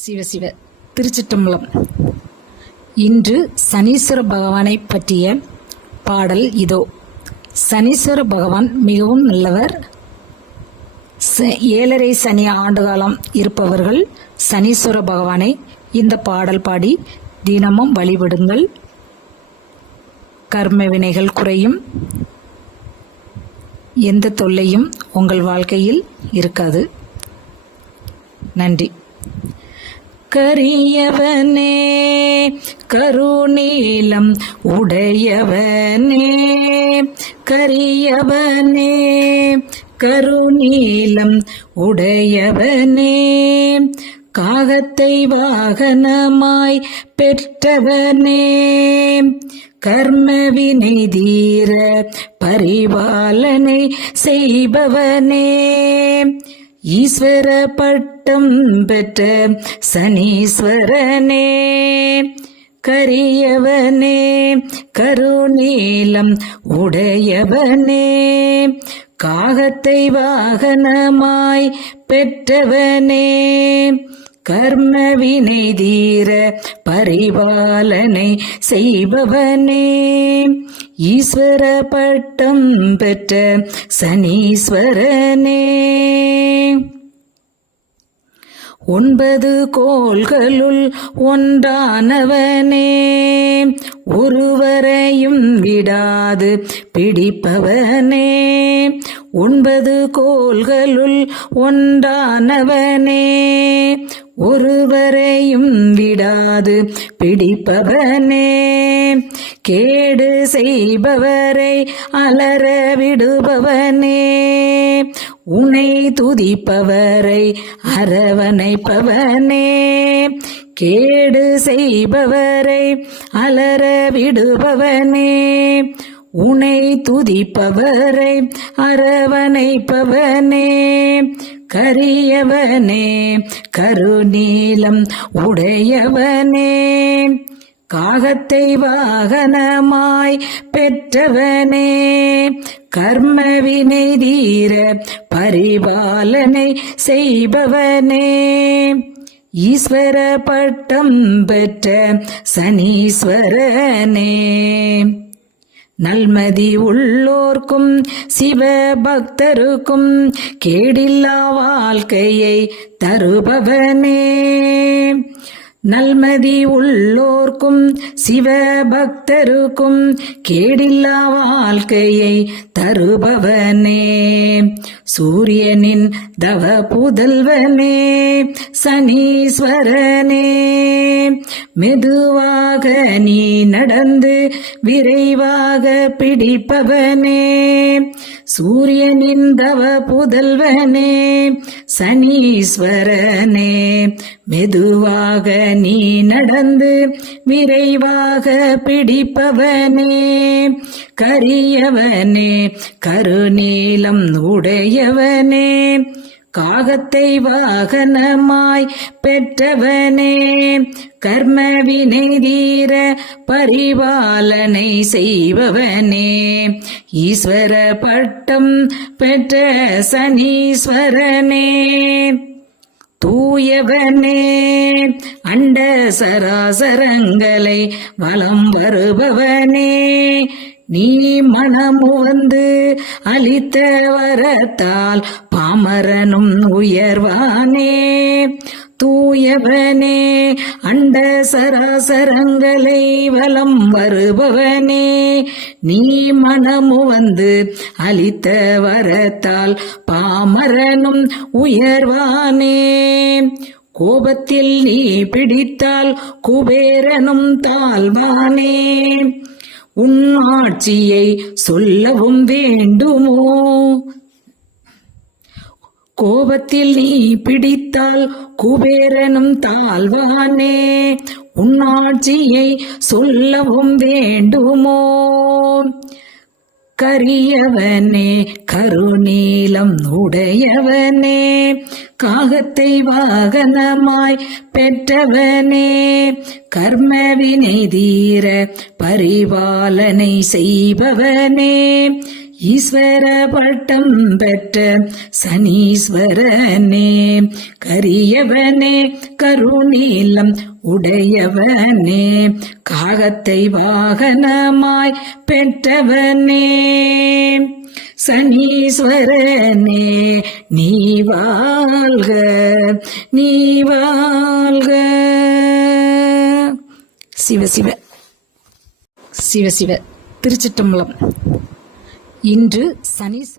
சிவ சிவ திருச்சிட்டம்பலம் இன்று சனீஸ்வர பகவானை பற்றிய பாடல் இதோ. சனீஸ்வர பகவான் மிகவும் நல்லவர். ச- ஏழரை சனி ஆண்டுகாலம் இருப்பவர்கள் சனீஸ்வர பகவானை இந்த பாடல் பாடி தினமும் வழிபடுங்கள். கர்ம வினைகள் குறையும். எந்த தொல்லையும் உங்கள் வாழ்க்கையில் இருக்காது. நன்றி. கரியவனே கருநீலம் உடையவனே கரியவனே கருநீலம் உடையவனே காகத்தை வாகனமாய் பெற்றவனே கர்மவினை தீர பரிபாலனை செய்பவனே ஈஸ்வர பட்டம் பெற்ற சனீஸ்வரனே கரியவனே கருநீலம் உடையவனே காகத்தை வாகனமாய் பெற்றவனே கர்ம வினை தீர பரிபாலனை செய்பவனே. ஈஸ்வர பட்டம் பெற்ற சனீஸ்வரனே. ஒன்பது கோள்களுள் ஒன்றானவனே. ஒருவரையும் விடாது பிடிப்பவனே. ஒன்பது கோள்களுள் ஒன்றானவனே. ஒருவரையும் விடாது பிடிப்பவனே. கேடு செய்பவரை அலற விடுபவனே. உனை துதிப்பவரை அரவணைப்பவனே. கேடு செய்பவரை அலற விடுபவனே. உனை துதிப்பவரை அரவணைப்பவனே. கரியவனே கருநீலம் உடையவனே. காகத்தை வாகனமாய் பெற்றவனே கர்மவினை தீர பரிபாலனை செய்பவனே. ஈஸ்வர பட்டம் பெற்ற சனீஸ்வரனே. நல்மதி உள்ளோர்க்கும் சிவ பக்தருக்கும் கேடில்லா வாழ்க்கையை தருபவனே. நல்மதி உள்ளோர்க்கும் சிவ பக்தருக்கும் கேடில்லா வாழ்க்கையை தருபவனே. சூரியனின் தவ புதல்வனே சனீஸ்வரனே. மெதுவாக நீ நடந்து விரைவாக பிடிப்பவனே. சூரியனின் தவ புதல்வனே சனீஸ்வரனே. மெதுவாக நீ நடந்து விரைவாக பிடிப்பவனே. கரியவனே கருநீலம் உடையவனே. காகத்தை வாகனமாய் பெற்றவனே. கர்ம வினை தீர பரிபாலனை செய்பவனே. ஈஸ்வர பட்டம் பெற்ற சனீஸ்வரனே. தூயவனே அண்ட சராசரங்களை வலம் வருபவனே நீ மனமு வந்து அளித்த வரத்தால் பாமரனும் உயர்வானே. தூயவனே அண்ட சராசரங்களை வலம் வருபவனே நீ மனமு வந்து அளித்த வரத்தால் பாமரனும் உயர்வானே. கோபத்தில் நீ பிடித்தால் குபேரனும் தாழ்வானே. உன் ஆட்சியை சொல்லவும் வேண்டுமோ? கோபத்தில் நீ பிடித்தால் குபேரனும் தாழ்வானே. உன்னாட்சியை சொல்லவும் வேண்டுமோ? கரியவனே கருநீலம் உடையவனே. காகத்தை வாகனமாய் பெற்றவனே. கர்மவினை தீர பரிபாலனை செய்பவனே. ஈஸ்வர பட்டம் பெற்ற சனீஸ்வரனே கரியவனே கருணீலம் உடையவனே காகத்தை வாகனமாய் பெற்றவனே. சனீஸ்வரனே நீ வாழ்க நீ வாழ்க. சிவ சிவ. சிவ சிவ. திருச்சிட்டம்பலம். இன்று சனீஸ்